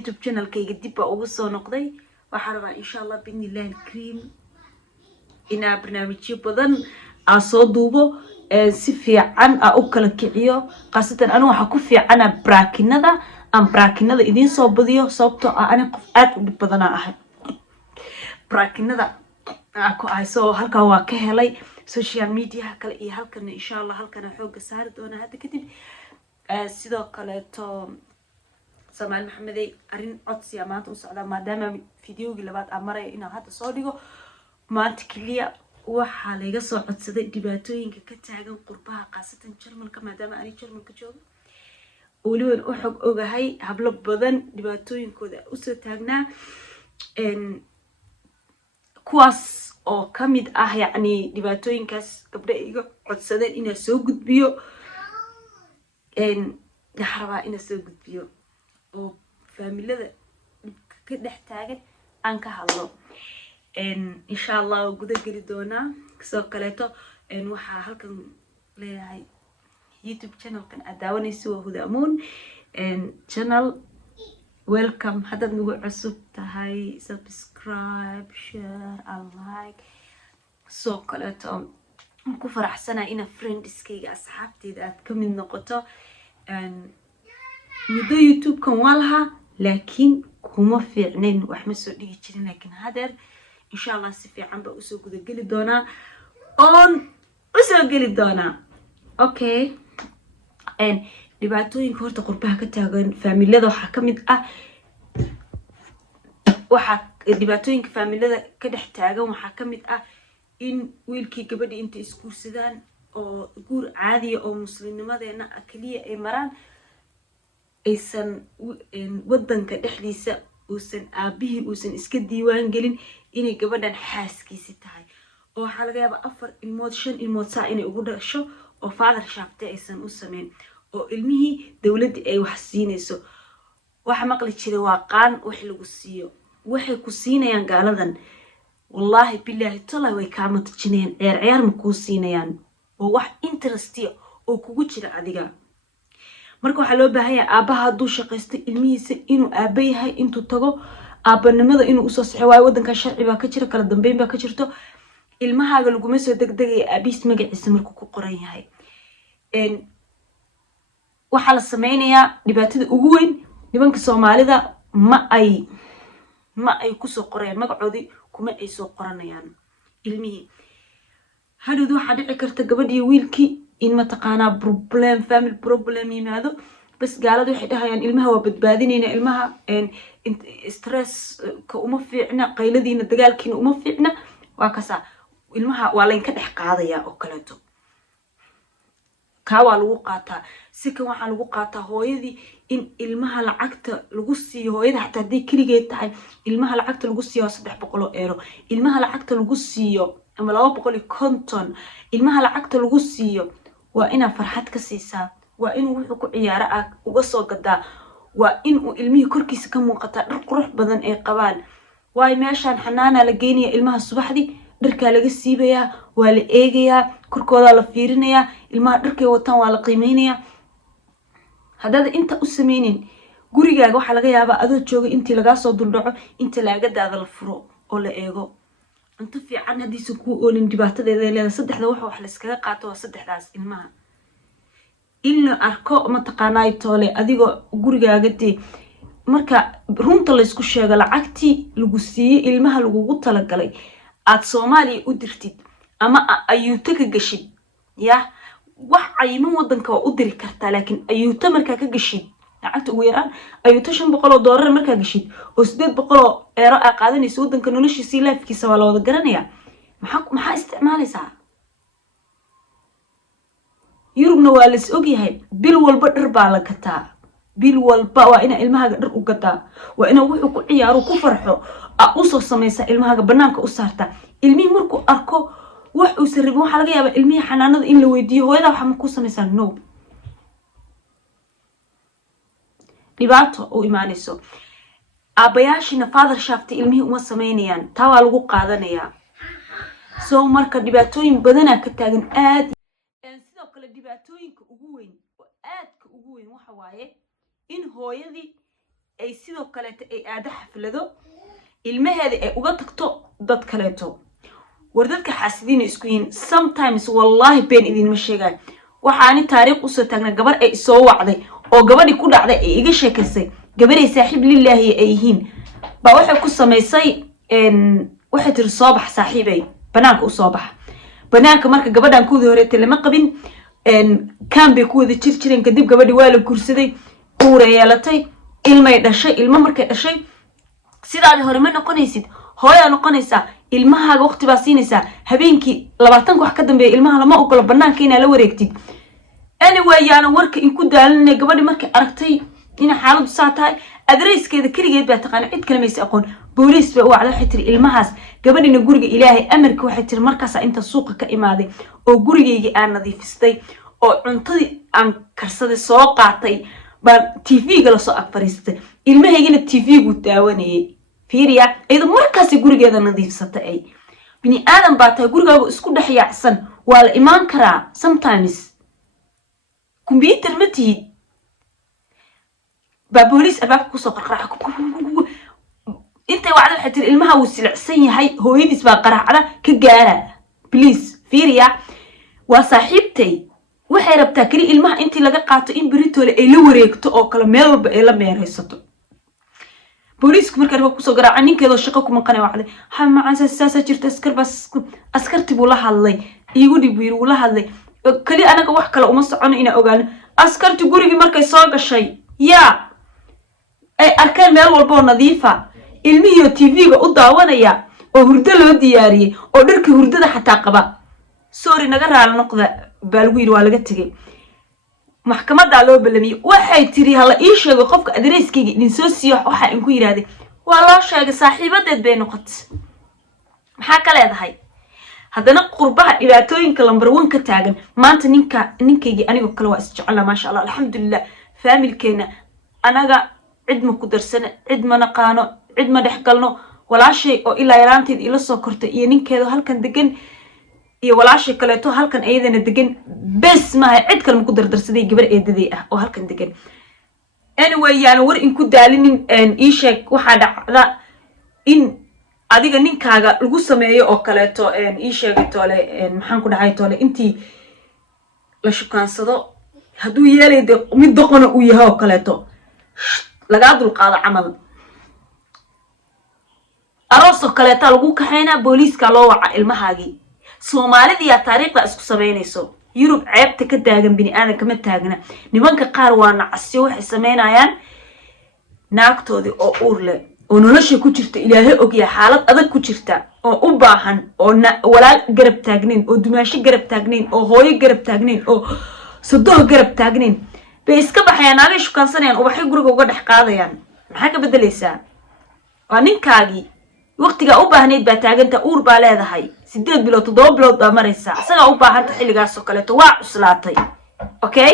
YouTube channel kayga dib baa ugu soo noqday waxaan rabaa insha Allah bidnillahi alkarim inaa barnaamijyo badan aan soo duubo si fiican aan u kala kiciyo qaasatan aniga waxa ku fiicana braakinada idin soo badiyo sababtoo ah aniga qof aad u dhib badan ahay braakinada ku ayso halka waa ka helay social media kale iyo halkan insha Allah halkan xooga saari doona hadda kadib sidoo kale to Soomaali Maxamedey arin codsi maanta u socda maadaama fiidiyoogii labaad aan maray inaan hadda soo dhigo maanta kaliya waxa laga soo codsaday dhibaatooyinka ka taagan qurbaha qaasatan Jarmalka maadaama aan Jarmalka joogo waliba u xog ogahay hablo badan dhibaatooyinkooda u soo taagnaa kuwaas oo kamid ah yacni dhibaatooyinkaas gabdha iga codsadeen inaan soo gudbiyo waxaan inaan soo gudbiyo oo faamilada ka dhex taagan aan ka hadlo insha Allah guda gali doona soo kaleeto waxa halkan leeyahay YouTube channel kan adaawanayso waa Huda Amuun channel welcome haddaad nagu cusub tahay subscribe share and like soo kaleeto ku faraxsanahay ina friendskayga asxaabteyda aad ka mid noqoto muddo YouTube kan waa lahaa laakiin kuma fiicnayn wax ma soo dhigi jirin laakiin hadeer insha Allah si fiican baa u soo guda gali doonaa on u soo gali doonaa okay dhibaatooyinka horta qurbaha ka taagan faamilada waxa kamid ah waxa dhibaatooyinka faamilada ka dhex taagan waxa kamid ah in wiilkii gabadhi inta iskuursadaan oo guur caadi oo muslimnimadeena kaliya ay maraan aysan wadanka dhexdiisa uusan aabihii uusan iska diiwaan gelin inay gabadhan xaaskiisi tahay oo waxa laga yaabaa 4 ilmood 5 ilmood saa inay ugu dhasho oo father shaabtay aysan u sameyn oo ilmihii dawladda ay wax siinayso waxa maqli jiray waa qaan wax lagu siiyo waxay ku siinayaan gaaladan wallahi billahi taala way ka matajinayaan ciyaar ma ku siinayaan oo wax interest oo kugu jira adiga marka waxa loo baahan yahay aabaha haduu shaqeysto ilmihiisa inuu aaba yahay intuu tago aabanimada inuu u soo saxo way wadanka sharci baa ka jira kala dambeyn baa ka jirto ilmahaaga laguma soo degdegay aabiis magaciisa markuu ku qoran yahay waxa la sameeynaya dhibaatada ugu weyn nimanka Soomaalida ma ay ku soo qoreen magacoodi kuma ay soo qoranayaan ilmihi haduu waxa dhici karta gabadhii wiilkii in ma taqaana family problem yimaado bas gaaladu waxay dhahayaan ilmaha waa badbaadinayna ilmaha stress ka uma fiicna qayladiina dagaalkiina uma fiicna waa kasa ilmaha waa la inka dhex qaadaya oo kaleeto ka waa lagu qaataa si kan waxa lagu qaataa hooyadii in ilmaha lacagta lagu siiyo hooyada hatta hadii kaligeed tahay ilmaha lacagta lagu siiyo 300 euro ilmaha lacagta lagu siiyo ama 250 ilmaha lacagta lagu siiyo waa ina farxad ka siisaa waa inuu wuxuu ku ciyaara uga soo gadaa waa inuu ilmihi korkiisa ka muuqata dhar qurux badan ay qabaan waay meeshan xanaana la geenaya ilmaha subaxdii dharka laga siibaya waa la eegaya korkooda la fiirinaya ilmaha dharkay wataan waa la qiimeynaya hadada inta u sameeynin gurigaaga waxa laga yaabaa adoo jooga intii laga soo duldhaco inta laaga daada la furo oo la eego inta fiican hadiisu ku oolin dhibaatadeeda leedahay saddexda wax la iskaga qaato waa saddexdaas ilmaha ilaa arko ma taqaanay toole adigoo gurigaaga tii marka runta la isku sheego lacagtii lagu siiyay ilmaha lagu talagalay aad Soomaaliya u dirtid ama ayuuta ka gashid ya wax ayman wadanka u diri kartaa laakiin ayuuta marka ka gashid lacagta ugu yaraan ayuuta $500 marka gashid oo $800 ay qaadanayso wadanka noloshiisa laafkiisa waa la wada garanaya maxaa isticmaalaysaa Yurubna waa la is ogyahay bil walba dhar baa la gataa bil walba waa ina ilmahaaga dhar u gataa waa ina wuxuu ku ciyaaro ku farxo u soo sameeysa ilmahaaga banaanka u saarta ilmihi markuu arko wax uu sarribin waxa laga yaabaa ilmihi xanaanada in la weydiiyo hooyada waxa ma ku sameeysaa no dhibaato oo imaanayso aabayaashina father shaft ilmihi uma sameynayaan taa waa lagu qaadanayaa soo marka dhibaatooyin badan ka taagan aad sidoo kale dhibaatooyinka ugu weyn waxa waaye in hooyadii ay sidoo kaleeto ay aada xaflado ilmaheeda ay uga tagto dad kaleeto war dadka xaasidiina isku yihiin sometimes wallahi been idinma sheegaan waxaani taariikh usoo taagna gabar ay soo wacday oo gabadhi ku dhacday ay iga sheekaysay gabaray saaxiib lilaahi ay yihiin baa waxay ku samaysay waxay tiri soo bax saaxiibay banaanka u soo bax banaanka marka gabadhan kuwii horeetay lama qabin kaan bay ku wada jirjireen kadib gabadhi waa la guursaday uura yeelatay ilmay dhashay ilmo markay dhashay sidaadii hore ma noqonaysid hooyaa noqonaysaa ilmahaaga waqti baa siinaysaa habeenkii 20 wax ka dambeeya ilmaha lama ogolo banaanka inaa la wareegtid anyway yaana warka in ku daalinay gabadhi markay aragtay in xaaladu saa tahay adreeskeeda kaligeed baa taqaan cid kale maysa aqoon booliis bay u wacday waxay tiri ilmahaas gabadhina guriga ilaahay amarka waxay tiri markaas inta suuqa ka imaaday oo gurigeyga aan nadiifistay oo cuntadii aan karsaday soo qaatay baa TV-ga la soo agfariistay ilmaheygina TV-gu daawanayay fiiriya ayda markaas gurigeeda nadiifsatay ay bini aadan baa tahay gurigaaga isku dhex yaacsan waa la imaan karaa sometimes computer ma tihid baa booliis albaabka kusoo qarqaraca intay wacdo waxay tiri ilmaha wuu silacsan yahay hooyadiis baa qaracda ka gaara please fiiriya waa saaxiibtay waxay rabtaa kali ilmaha intii laga qaato in beritoole ay la wareegto oo kala meel walba ay la meeraysato booliisku markaa raba kusoo garaaca ninkeedoo shaqo kuma qanay wacday ha macaan saasa jirta askarti buu la hadlay iigu dhib yiri wuu la hadlay kali anaga wax kale uma socono inaa ogaano askarti gurigii markay soo gashay yaa ay arkeen meel walba oo nadiifa ilmihiioo TV-ga u daawanaya oo hurdo loo diyaariyey oo dharkii hurdada xataa qaba sorry naga raali noqda baa lagu yiri waa laga tegay maxkamadda loo balamiyay waxay tiri hala ii sheego qofka adreeskeyga idin soo siiyo waxa in ku yiraahday waa loo sheegay saaxiibadeed bay noqotay maxaa ka leedahay haddana qurbaha dhibaatooyinka lambar 1 ka taagan maanta ninkeyga aniga kale waa isjecel ma sha Allah alxamdulillah familkeena anaga cid ma ku darsana cid ma naqaano cid ma dhexgalno walaashay oo ilaa yaraanteed ila soo kortay iyo ninkeedo halkan degan iyo walaashay kaleeto halkan ayadana degan bes ma cid kale ma ku dardarsaday gabar eedaday ah oo halkan degan anyway yaana war in ku daalinin ii sheeg waxa dhacda in adiga ninkaaga lagu sameeyo oo kaleeto ii sheegay toole maxaan ku dhahay toole intii la shukaansado haduu yeelay mid doqona u yahay oo kaleeto laga dul qaado camal aroos oo kaleeto lagu kaxeynaa booliiska loo waca ilmahaagii Soomaalida taariikhda isku sameynayso Yurub ceebta ka taagan bini aadan kama taagna nimanka qaar waa nacasyo waxay sameynayaan naagtoodii oo uur leh oo nolosha ku jirta ilaahay ogyahay xaalad adag ku jirta oo u baahan oo walaal garab taagnin oo dumaashi garab taagnin oo hooyo garab taagnin oo sadoo garab taagnin bay iska baxayaan aaday shukaansanayaan oo waxay guriga uga dhex qaadayaan maxaa ka bedelaysaa waa ninkaagii waqtiga u baahneed baa taaganta uur baa leedahay 8 bilood 7 bilood baa maraysa asaga u baahanta xilligaas oo kale waa cuslaatay okay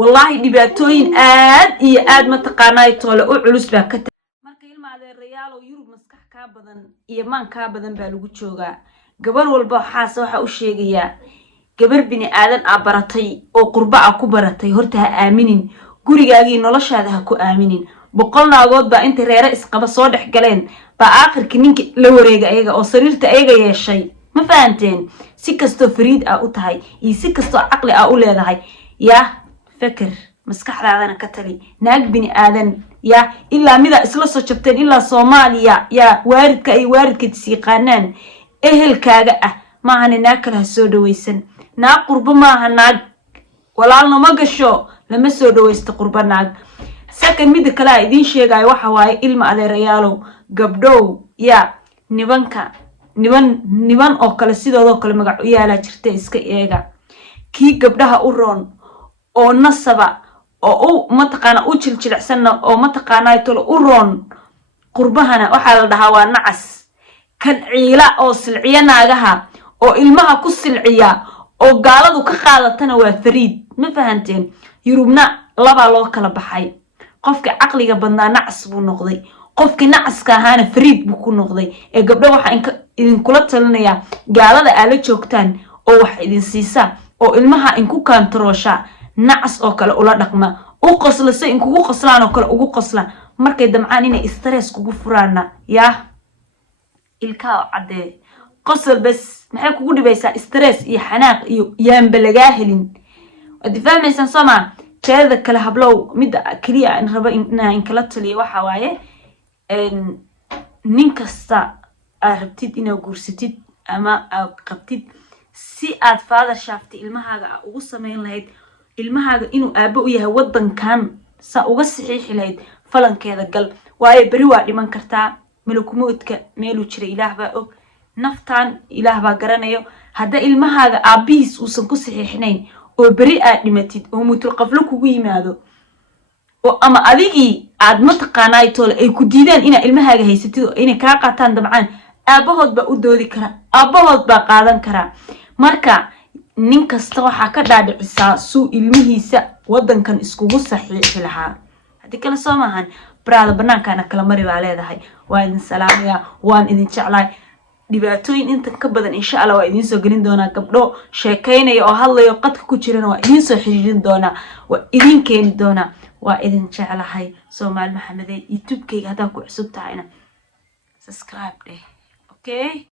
wallahi dhibaatooyin aad iyo aad ma taqaanay toole oo culus baa ka marka ilmaade reyaal oo Yurub maskax ka badan iyo maan ka badan baa lagu joogaa gabar walba waxa u sheegaya gabar bini aadan baratay oo qurba ku baratay horta ha aaminin gurigaagii noloshaada ha ku aaminin boqol naagood baa inta reere isqaba soo dhex galeen baa aakhirka ninka la wareega ayaga oo sariirta ayaga yeeshay ma fahanteen si kasto fariid u tahay iyo si kasto aqli u leedahay yaa fikir maskaxdaadana ka tali naag bini aadan yaa ilaa mida isla soo jabteen ilaa Soomaaliya yaa waaridka ay waaridka siiqaanaan ehelkaaga ma ahana naag kala soo dhaweysan naag qurba ma aha naag walaalna ma gasho lama soo dhaweysto qurba naag sakan mid kala idin sheegay waxa waaye ilma adeerayaalow gabdhow ya niban oo kale sidoo kale magac u yaala jirta iska eega ki gabdhaha u roon oo nasaba oo ma taqaana u jiljilicsan oo ma taqaana tolo u roon qurbahana waxa la dhahaa waa nacas kan ciila oo silciya naagaha oo ilmaha ku silciya oo gaaladu ka qaadatana waa fariid ma fahanteen Yurubna laba loo kala baxay qofka aqliga badnaa nacas buu noqday qofka nacaska ahaana fariid buu ku noqday ee gabdho waxa idin kula talinaya gaalada aala joogtaan oo wax idin siisa oo ilmaha in ku kantaroosha nacas oo kale ula dhaqma u qoslasa in kugu qoslaan oo kale ugu qosla markay damcaan inay stress kugu furaana yaa ilkaa cadee qosol bas maxay kugu dhibaysaa stress iyo xanaaq iyo yaanba lagaa helin wadi fahmaysan soma teeda kale hablow mid kaliya aan rabo inaan kala taliyo waxa waaye nin kasta aad rabtid inaad guursatid ama aad qabtid si aad father shaafti ilmahaaga ugu sameyn lahayd ilmahaaga inuu aabo u yahay wadankan sa uga saxiixi lahayd falankeeda gal waaye bari waa dhiman kartaa malakumoodka meelu jira ilaah baa og naftaan ilaah baa garanayo hadda ilmahaaga aabihiis uusan ku saxiixinayn oo bari aad dhimatid oo mutul qaflo kugu yimaado oo ama adigii aad mataqaanay toole ay ku diidaan ina ilmahaaga haysatid oo inay ka qaataan dabcan aabahood baa u doodi kara aabahood baa qaadan kara marka nin kasta waxa ka dhaadhicisaa suu ilmihiisa wadankan iskugu saxiixi lahaa hadii kala soo maahan braada banaankaana kala mari baa leedahay waa idin salaamaya waan idin jeclahay dhibaatooyin inta ka badan insha Allah waa idin soo gelin doona gabdho sheekaynaya oo hadlayo qadka ku jirana waa idin soo xiriirin doona waa idin keeni doona waa idin jeclahay Soomaali Maxamed YouTube-kayga hadaa ku cusub tahayna subscribe okay